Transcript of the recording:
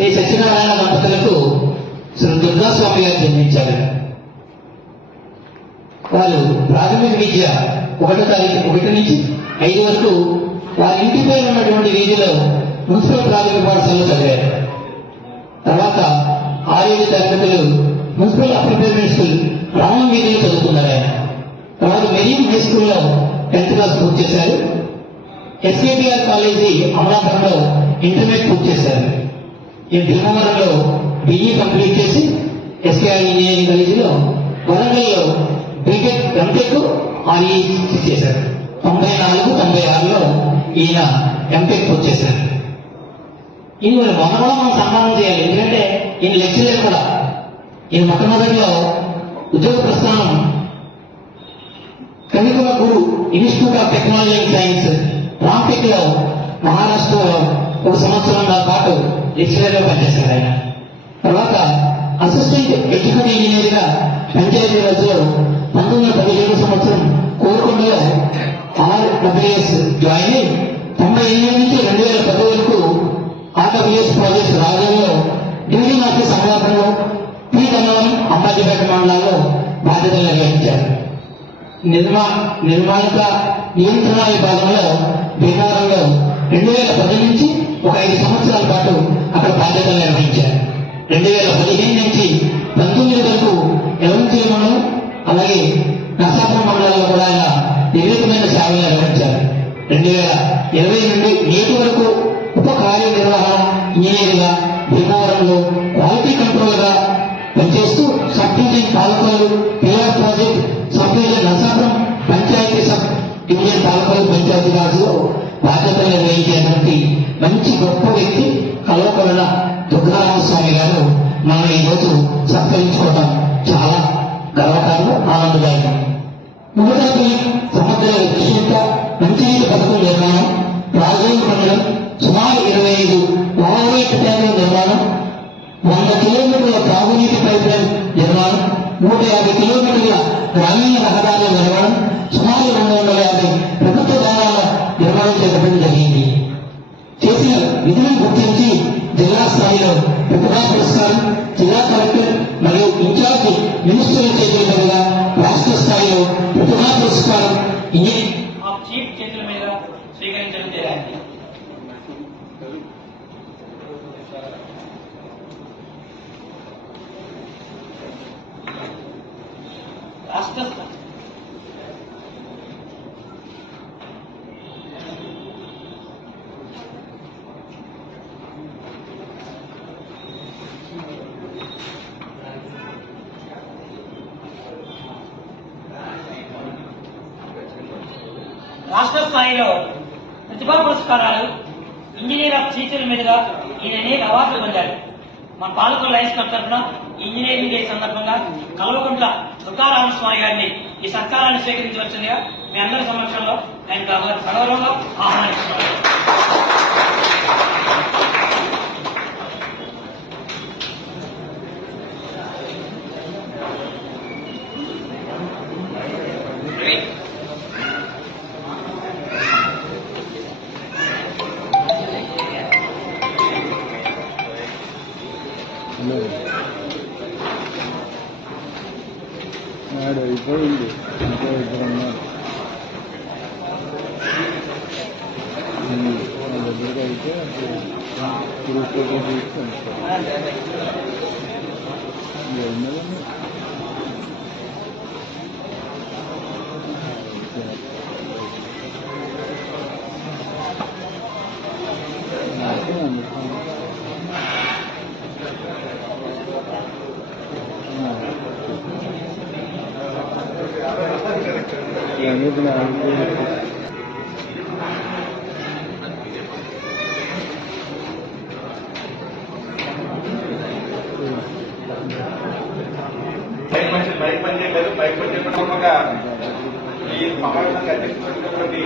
సత్యనారాయణ దంపతులకు శ్రీ దుర్గాస్వామి గారు జన్మించారు. వారు ప్రాథమిక విద్య 1వ తారీఖు 1 నుంచి 5 వరకు వారి ఇంటి పేరు ఉన్నటువంటి వీధిలో మున్సిపల్ ప్రాథమిక పాఠశాలలో చదివారు. తర్వాత 6 తరగతులు మున్సిపల్ అప్లికేషన్ స్కూల్ రామం వీధిలో చదువుకున్నారు ఆయన. తర్వాత మెరీన్ హై స్కూల్లో 10th క్లాస్ పూర్తి చేశారు. ఎస్కేబిఆర్ కాలేజీ అమలాపురంలో ఇంటర్మీడియట్ పూర్తి చేశారు. ఈ భీమవరంలో బిఈ కంప్లీట్ చేసి ఎస్కేఆర్ ఇంజనీరింగ్ కాలేజీలో వరంగల్లో బీటెక్ ఎంటెక్ ఆర్ఈ చేశారు. 94-96లో ఈయన ఎంటెక్ పూర్తి చేశారు. ఈయన మొన్న కూడా మనం సన్మానం చేయాలి, ఎందుకంటే ఈయన లెక్చరర్ కూడా. ఈయన మొట్టమొదటిలో ఉద్యోగ ప్రస్థానం Kavikula Guru institute of technology and science Ramtek లో మహారాష్ట్రలో 1 సంవత్సరం పాటు లెక్చరర్ గా పనిచేశారు ఆయన. తర్వాత అసిస్టెంట్ ఎగ్జిక్యూటివ్ ఇంజనీర్ గా పంచాయతీరాజ్లో 1917 సంవత్సరం కోరుకొండలో ఆర్డబ్ల్యూఎస్ జాయిన్ అయి 98 నుంచి 2010 వరకు ఆర్డబ్ల్యూఎస్ ప్రాజెక్ట్ రాజ్యంలో డివిజన్ ఆఫీస్ అమలాపురంలో పి గంగవరం అంబాజీపేట మండలాల్లో బాధ్యతలు నిర్వహించారు. నిర్మాణిక నియంత్రణ విభాగంలో భీమవరంలో 2010 నుంచి ఒక 5 సంవత్సరాల పాటు అక్కడ బాధ్యతలు నిర్వహించారు. 2015 నుంచి 19 వరకు ఎలంచూరు మండలం అలాగే నరసాపురం మండలాల్లో కూడా ఆయన నిర్వీతమైన సేవలు నిర్వహించారు. 2020 నుండి నేటి వరకు ఉప కార్యనిర్వహణ ఇంజనీర్ గా భీమవరంలో క్వాలిటీ కంట్రోల్ గా పనిచేస్తూ sub division Palakollu PR project sub division Narasapuram panchayat sub division Palakollu panchayat రాజులో బాధ్యతలు నిర్వహించేటువంటి మంచి గొప్ప వ్యక్తి కల్వకొండ దుర్గారామస్వామి గారు మనం ఈరోజు సత్కరించుకోవడం చాలా గర్వకారణం, ఆనందదాయకం. మొదటి సముద్ర విస్తృత మంచినీటి పథకం నిర్మాణం, రాజేంద్ర మండలం సుమారు 25 ఓవర్హెడ్ ట్యాంకుల నిర్మాణం, 100 కిలోమీటర్ల తాగునీటి పైప్ లైన్ నిర్మాణం, 150 కిలోమీటర్ల గ్రామీణ రహదారుల నిర్మాణం, సుమారు 250 ప్రభుత్వ భవనాల నిర్మాణం చేపట్టడం జరిగింది. చేసిన విధులను గుర్తించి జిల్లా స్థాయిలో ప్రతిభా పురస్కారం, జిల్లా కలెక్టర్ మరియు ఇన్ఛార్జ్ మినిస్టర్ చేతుల మీదుగా రాష్ట్ర స్థాయిలో ప్రతిభా పురస్కారం చీఫ్ చేతుల మీద స్వీకరించడం జరిగింది. రాష్ట్ర రాష్ట్ర స్థాయిలో ప్రతిభా పురస్కారాలు ఇంజనీర్ ఆఫ్ టీచర్ల మీదుగా ఈయన అనేక అవార్డులు పొందారు. మన పాలకొల్లు లయన్స్ క్లబ్ తరఫున ఇంజనీరింగ్ డే సందర్భంగా కల్వకుంట్ల దుర్గారామస్వామి గారిని ఈ సత్కారాన్ని స్వీకరించవచ్చుగా మీ అందరి సమక్షంలో ఆయన సగౌరవంగా ఆహ్వానిస్తున్నారు. అయిపోయింది, ఇంకా ఇద్దరు ఉన్నారు. నా దగ్గరకు అయితే పురుషులతో తీసుకుంటాను. ఈ సమావేశానికి అధ్యక్షించినటువంటి